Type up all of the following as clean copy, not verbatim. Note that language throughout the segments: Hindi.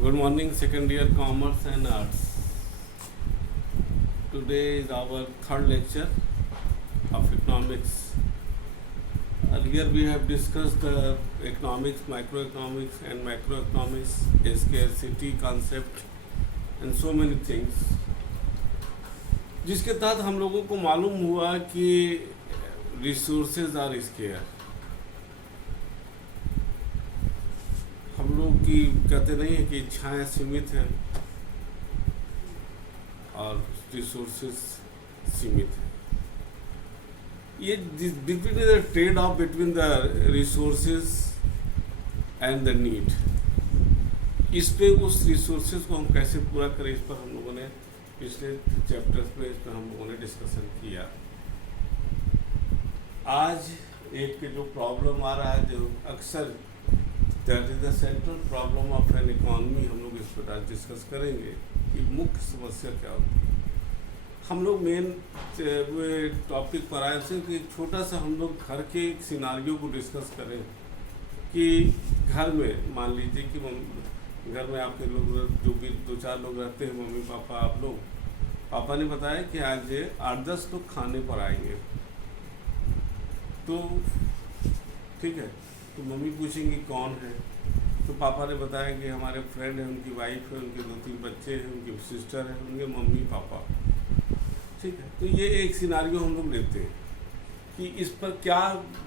Good morning, second year Commerce and Arts. Today is our third lecture of economics. Earlier we have discussed the economics, microeconomics and macroeconomics, scarcity concept and so many things, जिसके तहत हम लोगों को मालूम हुआ कि रिसोर्सेज आर स्केयर। हम लोग की कहते नहीं है कि इच्छाएं सीमित हैं और रिसोर्सेज सीमित हैं। ये between the trade off between the resources and the need, इस पे उस रिसोर्सेज को हम कैसे पूरा करें, इस पर हम लोगों ने पिछले चैप्टर्स में इस पर हम लोगों ने डिस्कशन किया। आज एक जो प्रॉब्लम आ रहा है, जो अक्सर that is the central problem of N economy, हम लोग इस पर आज डिस्कस करेंगे कि मुख्य समस्या क्या होती है। हम लोग मेन टॉपिक पर आए थे कि छोटा सा हम लोग घर के सिनारियो को डिस्कस करें कि घर में मान लीजिए कि घर में आपके लोग जो भी 2-4 लोग रहते हैं, मम्मी पापा, आप लोग। पापा ने बताया कि आज 8-10 लोग खाने पर आएंगे, तो ठीक है, तो मम्मी पूछेंगी कौन है, तो पापा ने बताया कि हमारे फ्रेंड हैं, उनकी वाइफ है, उनके 2-3 बच्चे हैं, उनकी सिस्टर है, उनके मम्मी पापा। ठीक है, तो ये एक सिनारियो हम लोग लेते हैं कि इस पर क्या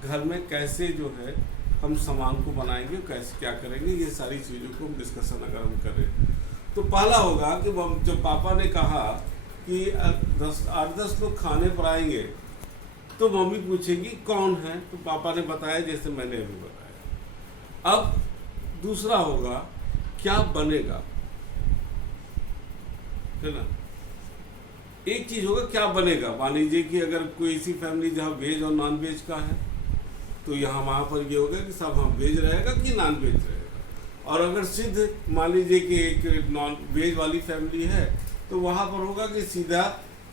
घर में कैसे जो है हम सामान को बनाएंगे, कैसे क्या करेंगे, ये सारी चीज़ों को हम डिस्कशन अगर हम करें तो पहला होगा कि जब पापा ने कहा कि 8-10 लोग खाने पर आएंगे, तो मम्मी पूछेगी कौन है, तो पापा ने बताया जैसे मैंने अभी बताया। अब दूसरा होगा क्या बनेगा, है ना। एक चीज होगा क्या बनेगा, मान लीजिए कि अगर कोई ऐसी फैमिली जहाँ वेज और नॉन वेज का है, तो यहाँ वहाँ पर ये होगा कि सब हाँ वेज रहेगा कि नॉन वेज रहेगा। और अगर सिद्ध मान लीजिए कि एक नॉन वेज वाली फैमिली है, तो वहाँ पर होगा कि सीधा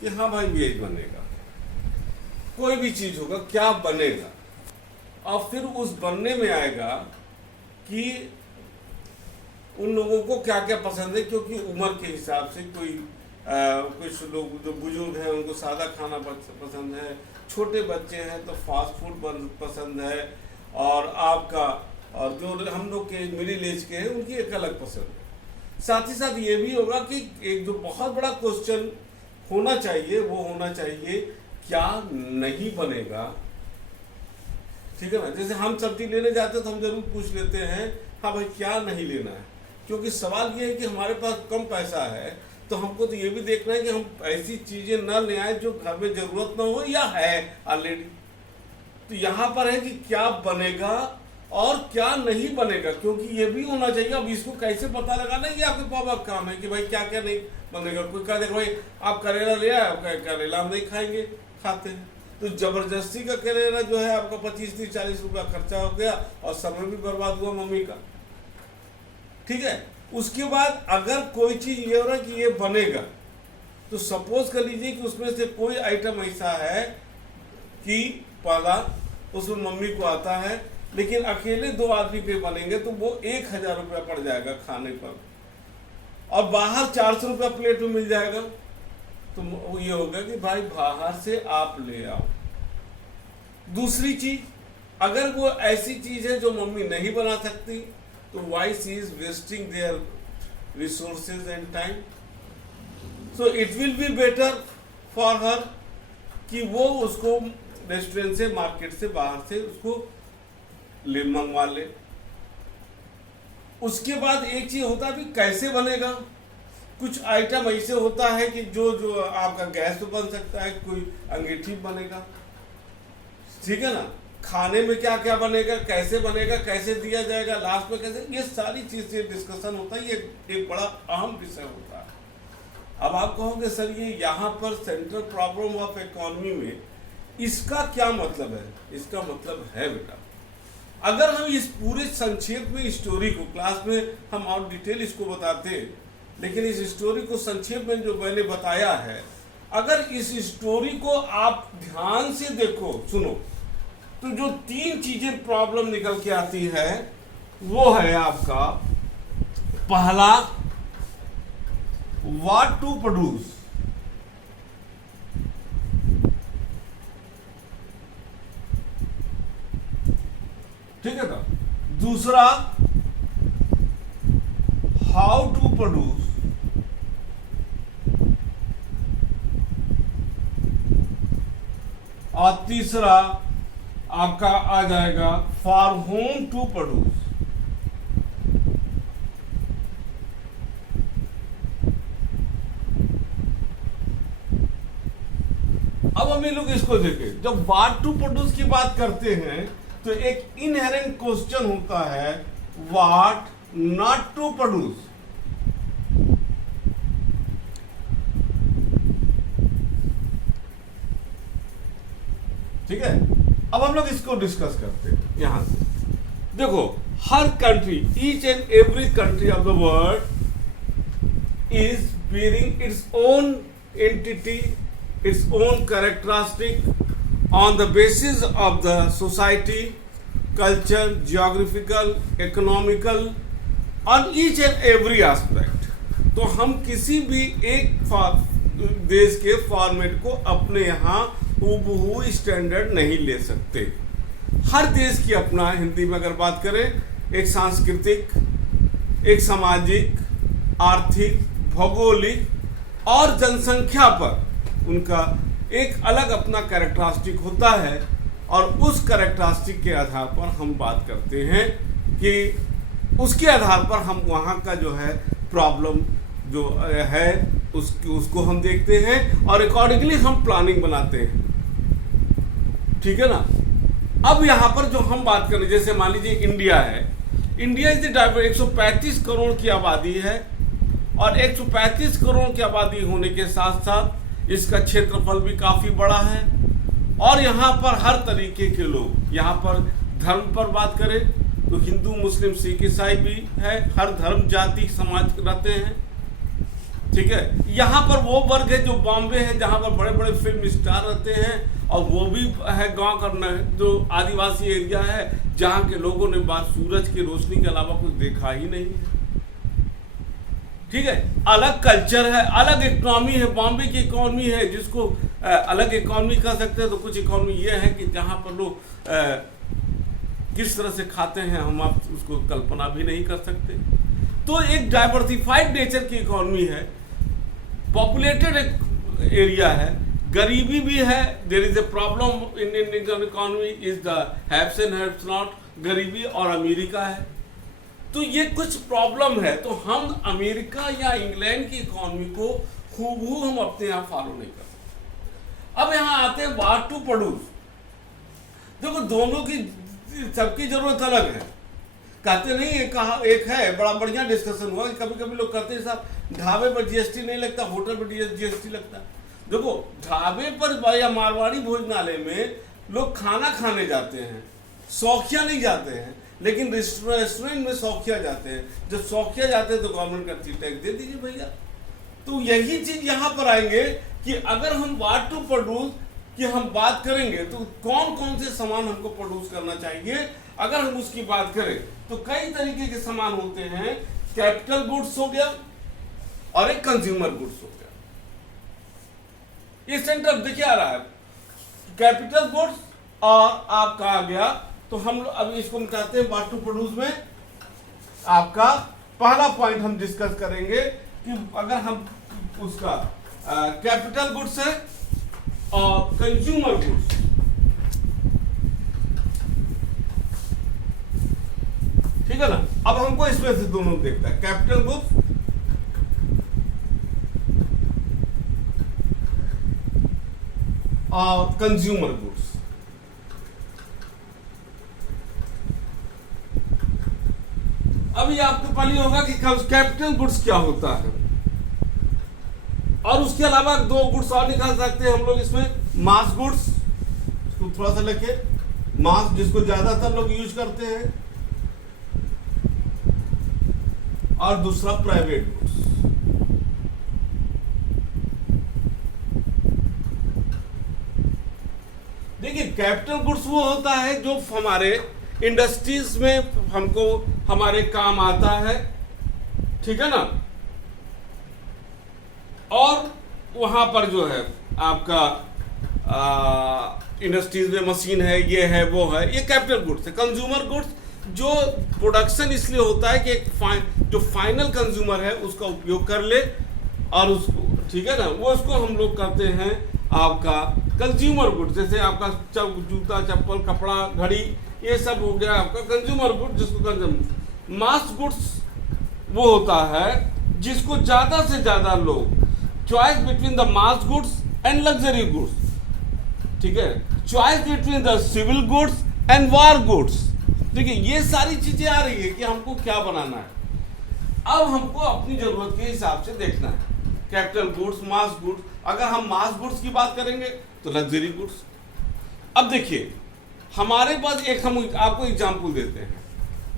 कि हाँ भाई वेज बनेगा। कोई भी चीज होगा क्या बनेगा, और फिर उस बनने में आएगा कि उन लोगों को क्या क्या पसंद है, क्योंकि उम्र के हिसाब से कुछ लोग जो बुजुर्ग हैं उनको सादा खाना पसंद है, छोटे बच्चे हैं तो फास्ट फूड पसंद है, और आपका और जो हम लोग के मिडिल एज के हैं उनकी एक अलग पसंद है। साथ ही साथ ये भी होगा कि एक जो बहुत बड़ा क्वेश्चन होना चाहिए वो होना चाहिए क्या नहीं बनेगा। ठीक है ना, जैसे हम सब्जी लेने जाते हैं तो हम जरूर पूछ लेते हैं हाँ भाई क्या नहीं लेना है, क्योंकि सवाल ये है कि हमारे पास कम पैसा है, तो हमको तो ये भी देखना है कि हम ऐसी चीजें न ले आए जो घर में जरूरत ना हो या है ऑलरेडी। तो यहाँ पर है कि क्या बनेगा और क्या नहीं बनेगा, क्योंकि ये भी होना चाहिए। अब इसको कैसे पता लगाना, ये आपके पापा का काम है कि भाई क्या क्या नहीं बनेगा। कोई कह देगा भाई आप करेला ले आए, आप करेला हम नहीं खाएंगे, खाते हैं, तो जबरदस्ती का करेला जो है आपका 25-30-40 रुपया खर्चा हो गया और समय भी बर्बाद हुआ मम्मी का। ठीक है, उसके बाद अगर कोई चीज ये हो रहा है कि ये बनेगा, तो सपोज कर लीजिए कि उसमें से कोई आइटम ऐसा है कि पहला उसमें मम्मी को आता है, लेकिन अकेले 2 आदमी पे बनेंगे तो वो 1000 रुपया पड़ जाएगा खाने पर, और बाहर 400 रुपया प्लेट में मिल जाएगा। तो ये होगा कि भाई बाहर से आप ले आओ। दूसरी चीज, अगर वो ऐसी चीज है जो मम्मी नहीं बना सकती, तो why she is wasting their resources and time, so it will be better for her कि वो उसको रेस्टोरेंट से, मार्केट से, बाहर से उसको मंगवा ले। उसके बाद एक चीज होता है भी कैसे बनेगा। कुछ आइटम ऐसे होता है कि जो आपका गैस पे बन सकता है, कोई अंगीठी बनेगा, ठीक है ना। खाने में क्या क्या बनेगा, कैसे बनेगा, कैसे दिया जाएगा, लास्ट में कैसे, ये सारी चीजें डिस्कशन होता है। ये एक बड़ा अहम विषय होता है। अब आप कहोगे सर ये यहाँ पर सेंट्रल प्रॉब्लम ऑफ इकोनॉमी में इसका क्या मतलब है। इसका मतलब है बेटा, अगर हम इस पूरे संक्षेप में स्टोरी को क्लास में हम और डिटेल इसको बताते, लेकिन इस स्टोरी को संक्षेप में जो मैंने बताया है, अगर इस स्टोरी को आप ध्यान से देखो, सुनो, तो जो 3 चीजें प्रॉब्लम निकल के आती है वो है आपका पहला व्हाट टू प्रोड्यूस, ठीक है ना। दूसरा हाउ टू प्रोड्यूस, और तीसरा आपका आ जाएगा फॉर होम टू प्रोड्यूस। अब हम ये लोग इसको देखें, जब व्हाट टू प्रोड्यूस की बात करते हैं तो एक इनहेरेंट क्वेश्चन होता है व्हाट नॉट टू प्रोड्यूस। ठीक है, अब हम लोग इसको डिस्कस करते हैं। यहां से देखो, हर country, each and every country of the world is bearing its own entity, its own characteristic on the basis of the society, culture, geographical, economical, on each and every aspect। तो हम किसी भी एक देश के फॉर्मेट को अपने यहाँ हूबहू स्टैंडर्ड नहीं ले सकते। हर देश की अपना, हिंदी में अगर बात करें, एक सांस्कृतिक, एक सामाजिक, आर्थिक, भौगोलिक और जनसंख्या पर उनका एक अलग अपना कैरेक्टरिस्टिक होता है, और उस कैरेक्टरिस्टिक के आधार पर हम बात करते हैं कि उसके आधार पर हम वहाँ का जो है प्रॉब्लम जो है उसको हम देखते हैं और अकॉर्डिंगली हम प्लानिंग बनाते हैं। ठीक है ना। अब यहाँ पर जो हम बात करें, जैसे मान लीजिए इंडिया है, इंडिया इज द 135 करोड़ की आबादी है, और 135 करोड़ की आबादी होने के साथ साथ इसका क्षेत्रफल भी काफ़ी बड़ा है, और यहाँ पर हर तरीके के लोग, यहाँ पर धर्म पर बात करें तो हिंदू, मुस्लिम, सिख, ईसाई भी है, हर धर्म, जाति, समाज रहते हैं। ठीक है, यहाँ पर वो वर्ग है जो बॉम्बे है, जहाँ पर बड़े बड़े फिल्म स्टार रहते हैं, और वो भी है गांव का जो आदिवासी एरिया है, जहाँ के लोगों ने बात सूरज की रोशनी के अलावा कुछ देखा ही नहीं है। ठीक है, अलग कल्चर है, अलग इकोनॉमी है। बॉम्बे की इकोनॉमी है जिसको अलग इकोनॉमी कह सकते हैं, तो कुछ इकोनॉमी ये है कि जहाँ पर लोग किस तरह से खाते हैं हम आप उसको कल्पना भी नहीं कर सकते। तो एक डाइवर्सिफाइड नेचर की इकोनॉमी है, पॉपुलेटेड एरिया है, गरीबी भी है। There is a problem in Indian economy is the haves and haves not, गरीबी और अमीरी का है। तो ये कुछ प्रॉब्लम है, तो हम अमेरिका या इंग्लैंड की इकोनॉमी को हूबहू हम अपने यहाँ फॉलो नहीं कर सकते। अब यहाँ आते हैं व्हाट टू प्रोड्यूस। देखो, दोनों की सबकी जरूरत अलग है, कहते नहीं एक है। बड़ा बढ़िया डिस्कशन हुआ, कभी कभी लोग कहते हैं साहब ढाबे पर जीएसटी नहीं लगता, होटल पर जीएसटी लगता। देखो, ढाबे पर या मारवाड़ी भोजनालय में लोग खाना खाने जाते हैं, शौकिया नहीं जाते हैं, लेकिन रेस्टोरेंट में शौकिया जाते हैं। जब शौकिया जाते हैं तो गवर्नमेंट करती टैक्स दे दीजिए भैया। तो यही चीज यहाँ पर आएंगे कि अगर हम व्हाट टू प्रोड्यूस की हम बात करेंगे तो कौन कौन से सामान हमको प्रोड्यूस करना चाहिए। अगर हम उसकी बात करें तो कई तरीके के सामान होते हैं। कैपिटल गुड्स हो गया और एक कंज्यूमर गुड्स हो गया। ये सेंटर देखिए आ रहा है, कैपिटल गुड्स और आपका आ गया। तो हम अभी इसको मिटाते हैं। व्हाट टू प्रोड्यूस में आपका पहला पॉइंट हम डिस्कस करेंगे कि अगर हम उसका कैपिटल गुड्स है और कंज्यूमर गुड्स, ठीक है ना। अब हमको इसमें से दोनों देखता है, कैपिटल गुड्स और कंज्यूमर गुड्स। अभी आपको पता नहीं होगा कि कैपिटल गुड्स क्या होता है, और उसके अलावा दो गुड्स और निकाल सकते हैं हम लोग इसमें। मास गुड्स, इसको थोड़ा सा लेके, मास जिसको ज्यादातर लोग यूज करते हैं, और दूसरा प्राइवेट गुड्स। देखिए, कैपिटल गुड्स वो होता है जो हमारे इंडस्ट्रीज में हमको हमारे काम आता है, ठीक है ना। और वहां पर जो है आपका इंडस्ट्रीज में मशीन है, ये है, वो है, ये कैपिटल गुड्स है। कंज्यूमर गुड्स जो प्रोडक्शन इसलिए होता है कि जो फाइनल कंज्यूमर है उसका उपयोग कर ले और उसको, ठीक है ना, वो उसको हम लोग कहते हैं आपका कंज्यूमर गुड्स। जैसे आपका जूता, चप्पल, कपड़ा, घड़ी, ये सब हो गया आपका कंज्यूमर गुड्स, जिसको कंज्यूमर। मास गुड्स वो होता है जिसको ज्यादा से ज्यादा लोग, choice between the mass goods and luxury goods, ठीक है, choice between the civil goods and war goods. देखिए ये सारी चीजें आ रही है कि हमको क्या बनाना है। अब हमको अपनी जरूरत के हिसाब से देखना है। कैपिटल गुड्स, मास गुड्स। अगर हम मास गुड्स की बात करेंगे तो लग्जरी गुड्स। अब देखिए हमारे पास एक, हम आपको एग्जांपल देते हैं,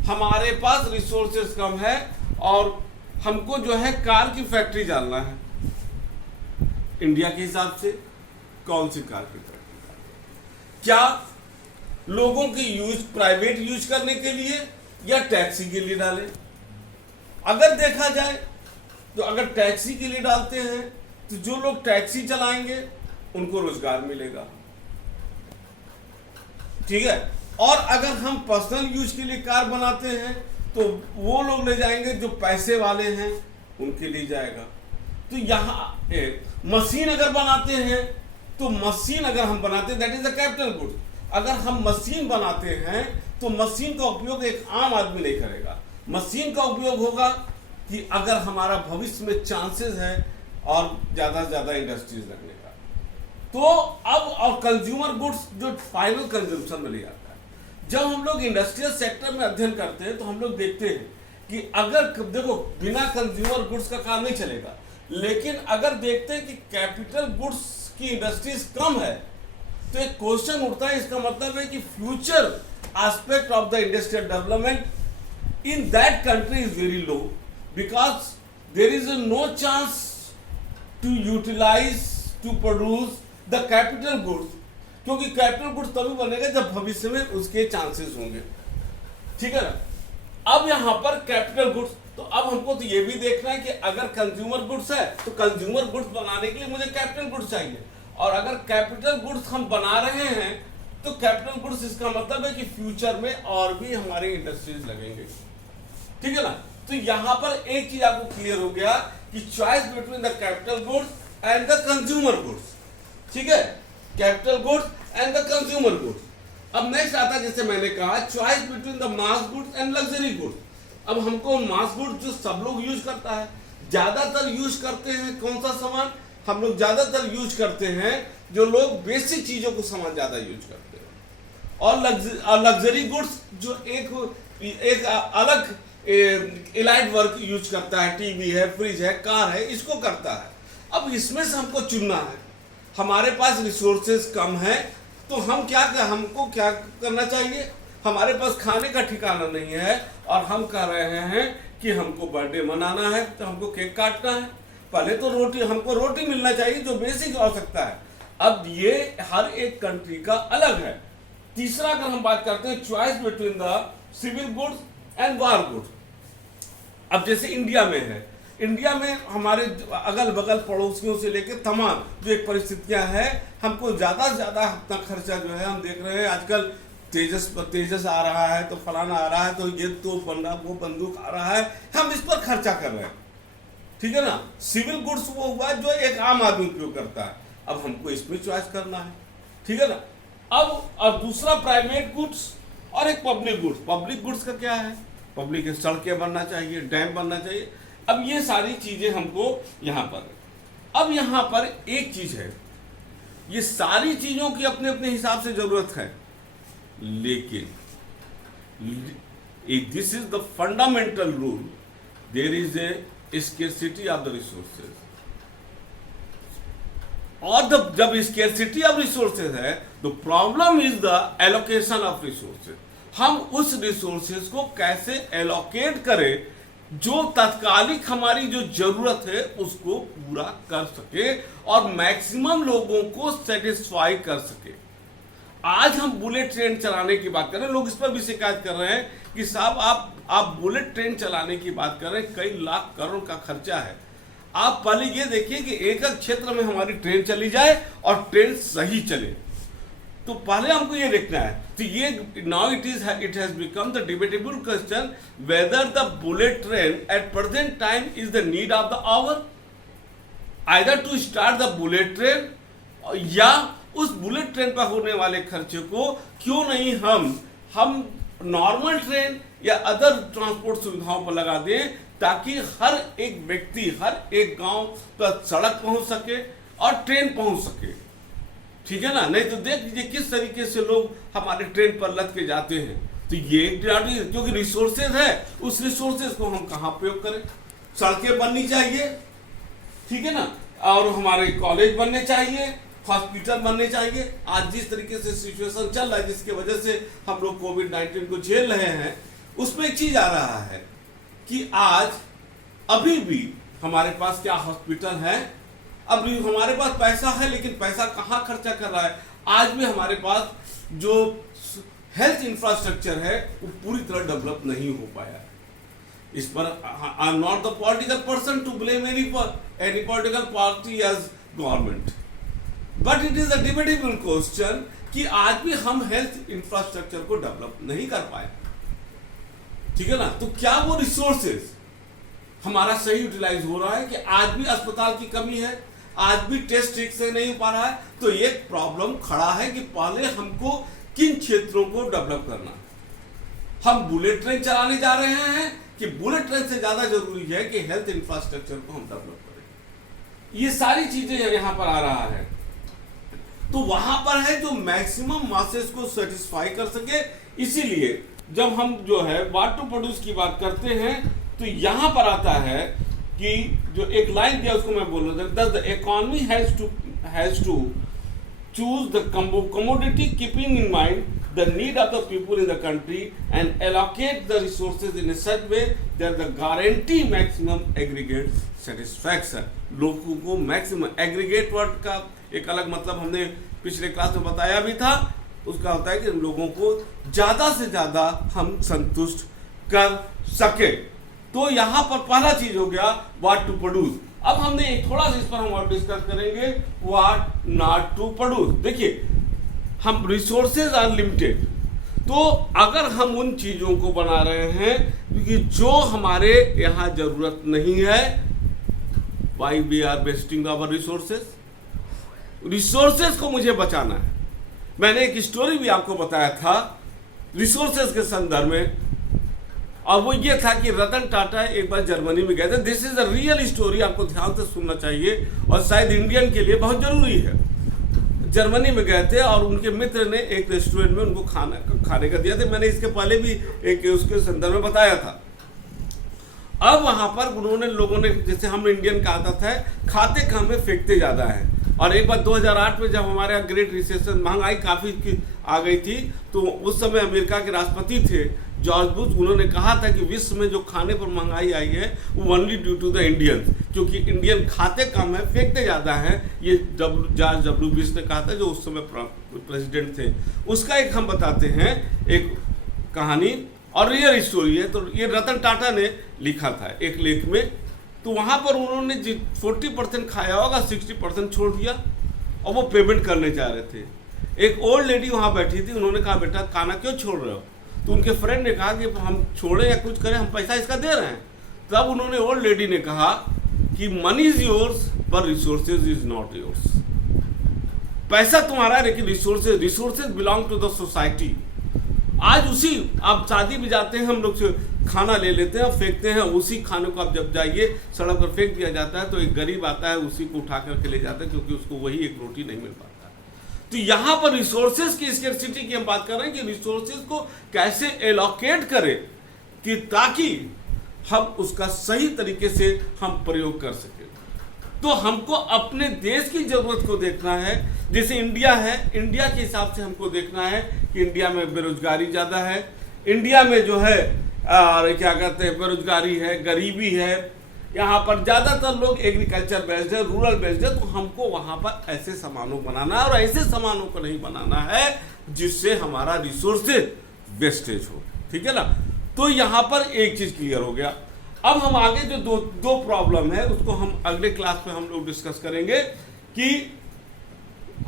हमारे पास रिसोर्सेज कम है और हमको जो है कार की फैक्ट्री डालना है। इंडिया के हिसाब से कौन सी कार की फैक्ट्री? क्या लोगों की यूज, प्राइवेट यूज करने के लिए या टैक्सी के लिए डालें? अगर देखा जाए तो अगर टैक्सी के लिए डालते हैं तो जो लोग टैक्सी चलाएंगे उनको रोजगार मिलेगा, ठीक है। और अगर हम पर्सनल यूज के लिए कार बनाते हैं तो वो लोग ले जाएंगे जो पैसे वाले हैं, उनके लिए जाएगा। तो यहाँ मशीन अगर बनाते हैं तो मशीन अगर हम बनाते हैं that is the capital good. अगर हम मशीन बनाते हैं तो मशीन का उपयोग एक आम आदमी नहीं करेगा। मशीन का उपयोग होगा कि अगर हमारा भविष्य में चांसेस है और ज्यादा से ज्यादा इंडस्ट्रीज लगने का, तो अब और कंज्यूमर गुड्स जो फाइनल कंजम्पशन में ले जाता है। जब हम लोग इंडस्ट्रियल सेक्टर में अध्ययन करते हैं तो हम लोग देखते हैं कि अगर देखो बिना कंज्यूमर गुड्स का काम नहीं चलेगा, लेकिन अगर देखते हैं कि कैपिटल गुड्स की इंडस्ट्रीज कम है तो एक क्वेश्चन उठता है, इसका मतलब है कि future aspect of the industrial development in that country is very low because there is no chance to utilize to produce the capital goods, क्योंकि कैपिटल गुड्स तभी बनेगा जब भविष्य में उसके चांसेस होंगे, ठीक है ना। अब यहां पर कैपिटल गुड्स, तो अब हमको तो ये भी देखना है कि अगर कंज्यूमर गुड्स है तो कंज्यूमर गुड्स बनाने के लिए मुझे कैपिटल गुड्स चाहिए, और अगर कैपिटल गुड्स हम बना रहे हैं तो कैपिटल गुड्स इसका मतलब है कि फ्यूचर में और भी हमारे इंडस्ट्रीज लगेंगे, ठीक है ना। तो यहां पर एक चीज आपको क्लियर हो गया कि choice between the capital goods and the consumer goods, ठीक है, capital goods and the consumer goods. अब नेक्स्ट आता है, जैसे मैंने कहा, choice between the mass goods and luxury goods. अब हमको मास गुड्स जो सब लोग यूज करता है, ज्यादातर यूज करते हैं कौन सा सामान? हम लोग ज्यादातर यूज करते हैं जो लोग बेसिक चीजों को सामान ज्यादा यूज करते हैं, और लग्जरी गुड्स जो एक अलग इलाइट वर्क यूज करता है, टीवी है, फ्रिज है, कार है, इसको करता है। अब इसमें से हमको चुनना है। हमारे पास रिसोर्सेज कम है तो हमको क्या करना चाहिए? हमारे पास खाने का ठिकाना नहीं है और हम कह रहे हैं कि हमको बर्थडे मनाना है तो हमको केक काटना है। पहले तो हमको रोटी मिलना चाहिए जो बेसिक आवश्यकता है। अब ये हर एक कंट्री का अलग है। तीसरा अगर हम बात करते हैं choice between the civil goods and war goods. अब जैसे इंडिया में है, इंडिया में हमारे अगल बगल पड़ोसियों से लेकर तमाम जो एक परिस्थितियां हैं, हमको ज्यादा से ज्यादा अपना खर्चा जो है हम देख रहे हैं। आजकल तेजस आ रहा है तो फलाना आ रहा है तो ये तो वो बंदूक आ रहा है, हम इस पर खर्चा कर रहे हैं, ठीक है ना। सिविल गुड्स वो हुआ जो एक आम आदमी उपयोग करता है, अब हमको इसमें चॉइस करना है, ठीक है ना। अब और दूसरा प्राइवेट गुड्स और एक पब्लिक गुड्स। पब्लिक गुड्स का क्या है? पब्लिक सड़कें बनना चाहिए, डैम बनना चाहिए। अब ये सारी चीजें हमको यहाँ पर, अब यहाँ पर एक चीज है, ये सारी चीजों की अपने अपने हिसाब से जरूरत है, लेकिन this is the fundamental rule, there is a scarcity of the resources. और जब स्केर्सिटी ऑफ रिसोर्सेज है तो problem is the allocation of resources. हम उस रिसोर्सेज को कैसे एलोकेट करें जो तत्कालिक हमारी जो जरूरत है उसको पूरा कर सके और मैक्सिमम लोगों को सेटिस्फाई कर सके। आज हम बुलेट ट्रेन चलाने की बात कर रहे हैं, लोग इस पर भी शिकायत कर रहे हैं कि साहब आप बुलेट ट्रेन चलाने की बात कर रहे हैं, कई लाख करोड़ का खर्चा है। आप पहले ये देखिए कि एक एक क्षेत्र में हमारी ट्रेन चली जाए और ट्रेन सही चले, तो पहले हमको ये देखना है। तो ये now it has become the debatable question whether the bullet train at present time is the need of the hour, either to start the bullet train, या उस बुलेट ट्रेन पर होने वाले खर्चे को क्यों नहीं हम नॉर्मल ट्रेन या अदर ट्रांसपोर्ट सुविधाओं पर लगा दें, ताकि हर एक व्यक्ति हर एक गांव तक सड़क पहुंच सके और ट्रेन पहुंच सके। ठीक है ना? नहीं तो देख लीजिए किस तरीके से लोग हमारे ट्रेन पर लद के जाते हैं। तो ये क्योंकि रिसोर्सेज है, उस रिसोर्सेज को हम कहाँ प्रयोग करें? सड़कें बननी चाहिए, ठीक है ना, और हमारे कॉलेज बनने चाहिए, हॉस्पिटल बनने चाहिए। आज जिस तरीके से सिचुएशन चल रहा है, जिसकी वजह से हम लोग कोविड-19 को झेल रहे हैं, उसमें एक चीज आ रहा है कि आज अभी भी हमारे पास क्या हॉस्पिटल है, अभी हमारे पास पैसा है, लेकिन पैसा कहाँ खर्चा कर रहा है। आज भी हमारे पास जो हेल्थ इंफ्रास्ट्रक्चर है वो पूरी तरह डेवलप नहीं हो पाया है। इस पर I am not the political person to blame any political party as government, but it is a debatable question कि आज भी हम हेल्थ इंफ्रास्ट्रक्चर को डेवलप नहीं कर पाए। ठीक है ना? तो क्या वो रिसोर्सेज हमारा सही यूटिलाइज हो रहा है कि आज भी अस्पताल की कमी है, आज भी टेस्ट ठीक से नहीं हो पा रहा है? तो एक प्रॉब्लम खड़ा है कि पहले हमको किन क्षेत्रों को डेवलप करना। हम बुलेट ट्रेन चलाने जा रहे हैं कि बुलेट ट्रेन से ज्यादा जरूरी है कि हेल्थ इंफ्रास्ट्रक्चर को हम डेवलप करें। ये सारी चीजें यहाँ पर आ रहा है, तो वहां पर है जो मैक्सिमम मासेस को सेटिस्फाई कर सके। इसीलिए जब हम जो है व्हाट टू प्रोड्यूस की बात करते हैं, तो यहां पर आता है कि जो एक लाइन दिया उसको मैं बोल रहा था, the economy has to choose the commodity keeping in mind the need of the people in the country and allocate the resources in a such way that the guarantee maximum aggregate satisfaction। लोगों को मैक्सिमम, एग्रीगेट वर्ड का एक अलग मतलब हमने पिछले क्लास में बताया भी था, उसका होता है कि लोगों को ज्यादा से ज्यादा हम संतुष्ट कर सके। तो यहां पर पहला चीज हो गया व्हाट टू प्रोड्यूस। अब हमने एक थोड़ा सा इस पर हम और डिस्कस करेंगे व्हाट नॉट टू प्रोड्यूस। देखिए, हम रिसोर्सेज आर लिमिटेड, तो अगर हम उन चीजों को बना रहे हैं क्योंकि जो हमारे यहाँ जरूरत नहीं है, why we are wasting our resources. Resources को मुझे बचाना है। मैंने एक स्टोरी भी आपको बताया था रिसोर्सेज के संदर्भ में, और वो ये था कि रतन टाटा एक बार जर्मनी में गए थे। This is a real story, आपको ध्यान से सुनना चाहिए और शायद इंडियन के लिए बहुत जरूरी है। जर्मनी में गए थे और उनके मित्र ने एक रेस्टोरेंट में उनको खाने का दिया था। मैंने इसके पहले भी एक उसके संदर्भ में बताया था। अब वहां पर उन्होंने लोगों ने, जैसे हम इंडियन का आदत है, खाते कम में फेंकते ज्यादा है। और एक बार 2008 में जब हमारे यहाँ ग्रेट रिसेशन, महंगाई काफी आ गई थी, तो उस समय अमेरिका के राष्ट्रपति थे जॉर्ज बुश, उन्होंने कहा था कि विश्व में जो खाने पर महंगाई आई है वो only due to the Indians, क्योंकि इंडियन खाते कम है, फेंकते ज्यादा हैं। ये जॉर्ज डब्ल्यू बुश ने कहा था, जो उस समय प्रेसिडेंट थे। उसका एक हम बताते हैं एक कहानी, और रियल स्टोरी है। तो ये रतन टाटा ने लिखा था एक लेख में। तो वहां पर उन्होंने 40% खाया होगा, 60% छोड़ दिया और वो पेमेंट करने जा रहे थे। एक ओल्ड लेडी वहां बैठी थी, उन्होंने कहा बेटा खाना क्यों छोड़ रहे हो? तो उनके फ्रेंड ने कहा कि हम छोड़े या कुछ करें, हम पैसा इसका दे रहे हैं। तब उन्होंने ओल्ड लेडी ने कहा कि मनी इज योर्स पर रिसोर्सेज इज नॉट योर्स। पैसा तुम्हारा है लेकिन resources belong to the society. आज उसी, आप शादी में जाते हैं, हम लोग खाना ले लेते हैं और फेंकते हैं। उसी खाने को आप जब जाइए सड़क पर फेंक दिया जाता है, तो एक गरीब आता है उसी को उठा करके ले जाता है, क्योंकि उसको वही एक रोटी नहीं मिल पाता। तो यहाँ पर रिसोर्सेज की स्कैर्सिटी की हम बात कर रहे हैं कि रिसोर्सेज को कैसे एलोकेट करें कि ताकि हम उसका सही तरीके से हम प्रयोग कर सकें। तो हमको अपने देश की जरूरत को देखना है। जैसे इंडिया है, इंडिया के हिसाब से हमको देखना है कि इंडिया में बेरोजगारी ज़्यादा है, इंडिया में जो है क्या कहते हैं, बेरोजगारी है, गरीबी है, यहाँ पर ज़्यादातर लोग एग्रीकल्चर बेस्ड है, रूरल बेस्ड है। तो हमको वहाँ पर ऐसे सामानों बनाना है, और ऐसे सामानों को नहीं बनाना है जिससे हमारा रिसोर्सेज वेस्टेज हो। ठीक है ना। तो यहां पर एक चीज क्लियर हो गया। अब हम आगे जो दो प्रॉब्लम है उसको हम अगले क्लास में हम लोग डिस्कस करेंगे कि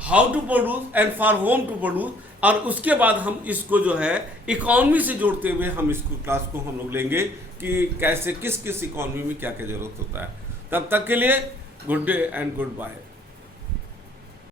how to produce and for whom to produce, और उसके बाद हम इसको जो है इकोनॉमी से जोड़ते हुए हम इसको क्लास को हम लोग लेंगे कि कैसे किस किस इकोनॉमी में क्या क्या जरूरत होता है। तब तक के लिए good day and good bye.